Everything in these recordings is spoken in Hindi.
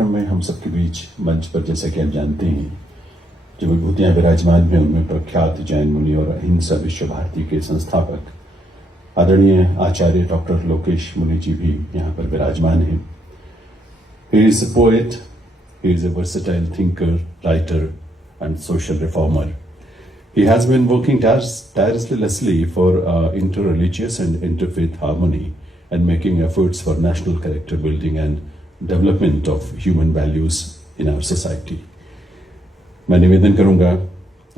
कार्यक्रम में हम सबके बीच मंच पर, जैसा कि आप जानते हैं, जो विभूतियां विराजमान हैं उनमें प्रख्यात जैन मुनि और अहिंसा विश्व भारती के संस्थापक आदरणीय आचार्य डॉक्टर लोकेश मुनि जी भी यहाँ पर विराजमान हैं। He is a poet, he is a versatile thinker, writer and social reformer. He has been working tirelessly for interreligious and interfaith harmony and making efforts for national character building and development of human values in our society. मैं निवेदन करूंगा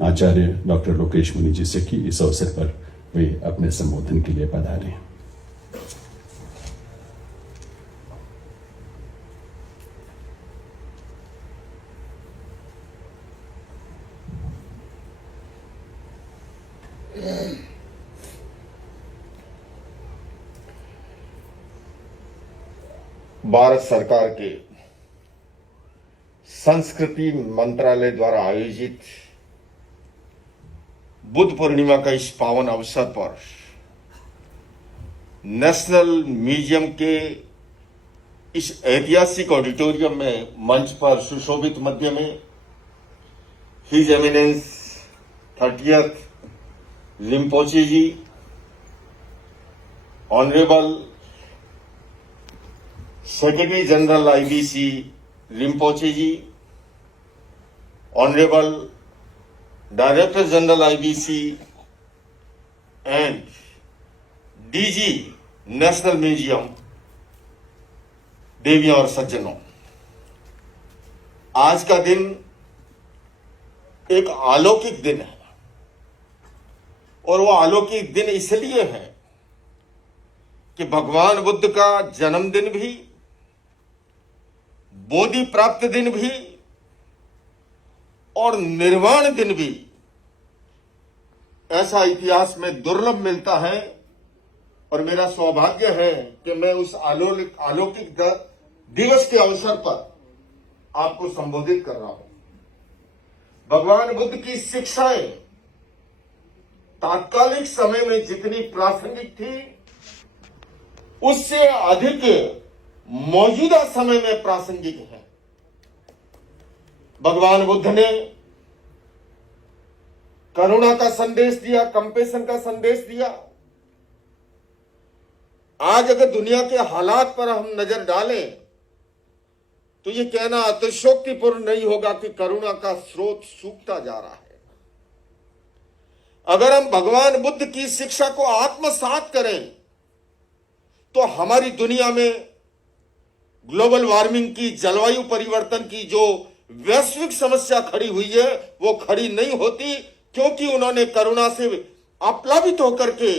आचार्य डॉक्टर लोकेश मुनि जी से कि इस अवसर पर वे अपने संबोधन के लिए पधारें। भारत सरकार के संस्कृति मंत्रालय द्वारा आयोजित बुद्ध पूर्णिमा का इस पावन अवसर पर नेशनल म्यूजियम के इस ऐतिहासिक ऑडिटोरियम में मंच पर सुशोभित मध्य में his eminence 30th Rinpoche ji, honourable secretary general IBC Rinpoche ji, honourable director general IBC and DG national museum, देवियों और सज्जनों, आज का दिन एक अलौकिक दिन है और वो अलौकिक दिन इसलिए है कि भगवान बुद्ध का जन्मदिन भी, बोधि प्राप्त दिन भी और निर्वाण दिन भी ऐसा इतिहास में दुर्लभ मिलता है और मेरा सौभाग्य है कि मैं उस अलौकिक दिवस के अवसर पर आपको संबोधित कर रहा हूं। भगवान बुद्ध की शिक्षाएं तात्कालिक समय में जितनी प्रासंगिक थी उससे अधिक मौजूदा समय में प्रासंगिक है। भगवान बुद्ध ने करुणा का संदेश दिया, कंपेशन का संदेश दिया। आज अगर दुनिया के हालात पर हम नजर डालें तो ये कहना अतिशयोक्तिपूर्ण नहीं होगा कि करुणा का स्रोत सूखता जा रहा है। अगर हम भगवान बुद्ध की शिक्षा को आत्मसात करें तो हमारी दुनिया में ग्लोबल वार्मिंग की, जलवायु परिवर्तन की जो वैश्विक समस्या खड़ी हुई है वो खड़ी नहीं होती, क्योंकि उन्होंने करुणा से आप्लावित होकर के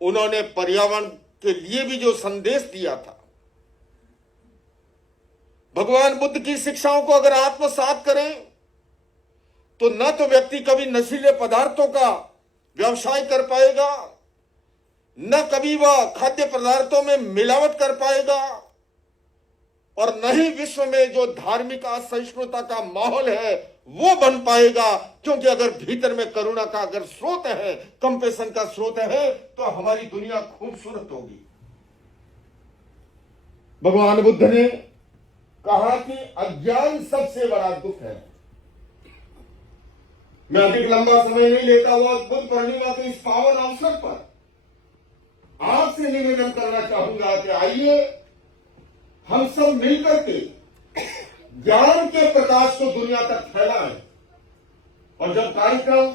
उन्होंने पर्यावरण के लिए भी जो संदेश दिया था। भगवान बुद्ध की शिक्षाओं को अगर आत्मसात करें तो न तो व्यक्ति कभी नशीले पदार्थों का व्यवसाय कर पाएगा, न कभी वह खाद्य पदार्थों में मिलावट कर पाएगा और न ही विश्व में जो धार्मिक असहिष्णुता का माहौल है वो बन पाएगा। क्योंकि अगर भीतर में करुणा का अगर स्रोत है, कंपेशन का स्रोत है, तो हमारी दुनिया खूबसूरत होगी। भगवान बुद्ध ने कहा कि अज्ञान सबसे बड़ा दुख है। मैं अधिक लंबा समय नहीं लेता हुआ बुद्ध पूर्णिमा के इस पावन अवसर पर आपसे निवेदन करना चाहूंगा कि आइए हम सब मिलकर के ज्ञान के प्रकाश को दुनिया तक फैलाएं। और जब कार्यक्रम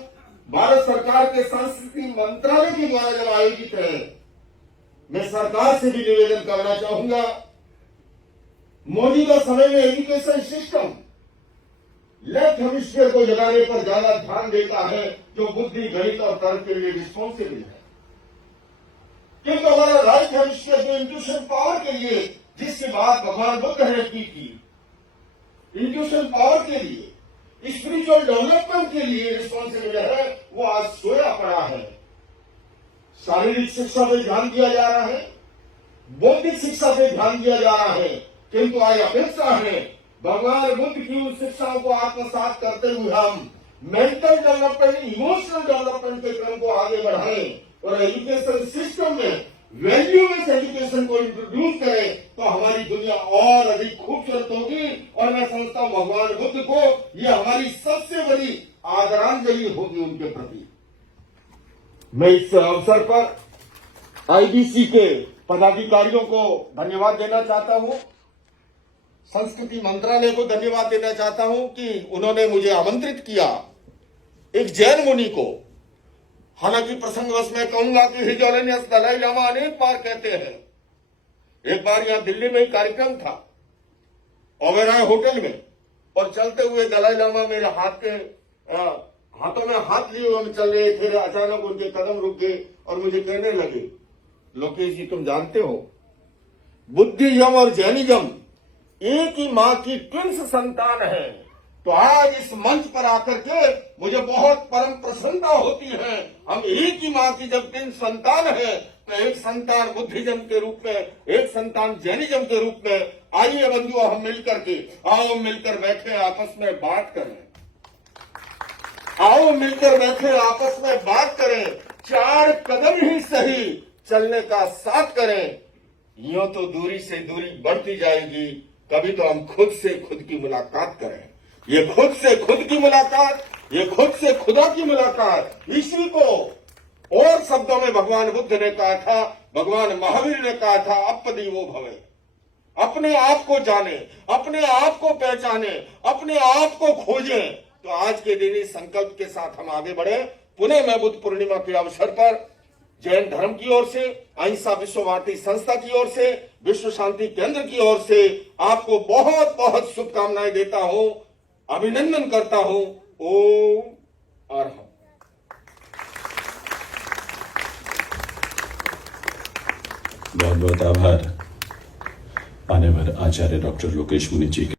भारत सरकार के संस्कृति मंत्रालय के द्वारा जब आयोजित है, मैं सरकार से भी निवेदन करना चाहूंगा, मौजूदा समय में एजुकेशन सिस्टम लेफ्ट हेमिस्फीयर को जगाने पर ज्यादा ध्यान देता है, जो बुद्धि, गणित और तर्क के लिए रिस्पॉन्सिबल है। किंतु हमारा राइट हेमिस्फीयर जो इंट्यूशन पावर के लिए जिसकी बात भगवान बुद्ध ने की थी, इंट्यूशन पावर के लिए, स्पिरिचुअल डेवलपमेंट के लिए रिस्पॉन्सिबल है, वो आज सोया पड़ा है। शारीरिक शिक्षा पे ध्यान दिया जा रहा है, बौद्धिक शिक्षा पे ध्यान दिया जा रहा है, किंतु आज अपेक्षा है भगवान बुद्ध की उन शिक्षाओं को आत्मसात करते हुए हम मेंटल डेवलपमेंट, इमोशनल डेवलपमेंट के क्रम को आगे बढ़ाएं और एजुकेशन सिस्टम में वैल्यूलेस एजुकेशन को इंट्रोड्यूस करें तो हमारी दुनिया और अधिक खूबसूरत होगी। और मैं समझता हूं भगवान बुद्ध को यह हमारी सबसे बड़ी आदरांजलि होगी उनके प्रति। मैं इस अवसर पर आईबीसी के पदाधिकारियों को धन्यवाद देना चाहता हूं, संस्कृति मंत्रालय को धन्यवाद देना चाहता हूं कि उन्होंने मुझे आमंत्रित किया एक जैन मुनि को। हालांकि प्रसंगवश मैं कहूंगा कि हिज ऑनरेस दलाई लामा अनेक बार कहते हैं। एक बार यहां दिल्ली में ही कार्यक्रम था ओबेरॉय होटल में, और चलते हुए दलाई लामा मेरे हाथों में हाथ लिए हुए चल रहे थे। अचानक उनके कदम रुक गए और मुझे कहने लगे, लोकेश जी तुम जानते हो बुद्धिज्म और जैनिज्म एक ही मां की ट्विंस संतान है। तो आज इस मंच पर आकर के मुझे बहुत परम प्रसन्नता होती है। हम एक ही मां की जब ट्विंस संतान है तो एक संतान बुद्धिज्म के रूप में, एक संतान जैनिज्म के रूप में। आइए बंधुओं हम मिलकर के आओ मिलकर बैठे आपस में बात करें, आओ मिलकर बैठे आपस में बात करें, 4 कदम ही सही चलने का साथ करें। यूं तो दूरी से दूरी बढ़ती जाएगी, कभी तो हम खुद से खुद की मुलाकात करें। ये खुद से खुद की मुलाकात, ये खुद से खुदा की मुलाकात, इसी को और शब्दों में भगवान बुद्ध ने कहा था, भगवान महावीर ने कहा था, अपदीवो भवे। अपने आप को जाने, अपने आप को पहचाने, अपने आप को खोजें। तो आज के दिन इस संकल्प के साथ हम आगे बढ़े। पुनः मैं बुद्ध पूर्णिमा के अवसर पर जैन धर्म की ओर से, अहिंसा विश्व भारती संस्था की ओर से, विश्व शांति केंद्र की ओर से आपको बहुत बहुत शुभकामनाएं देता हूं, अभिनंदन करता हूं। ओम अरहम। बहुत बहुत आभार मान्यवर आचार्य डॉक्टर लोकेश मुनि जी के।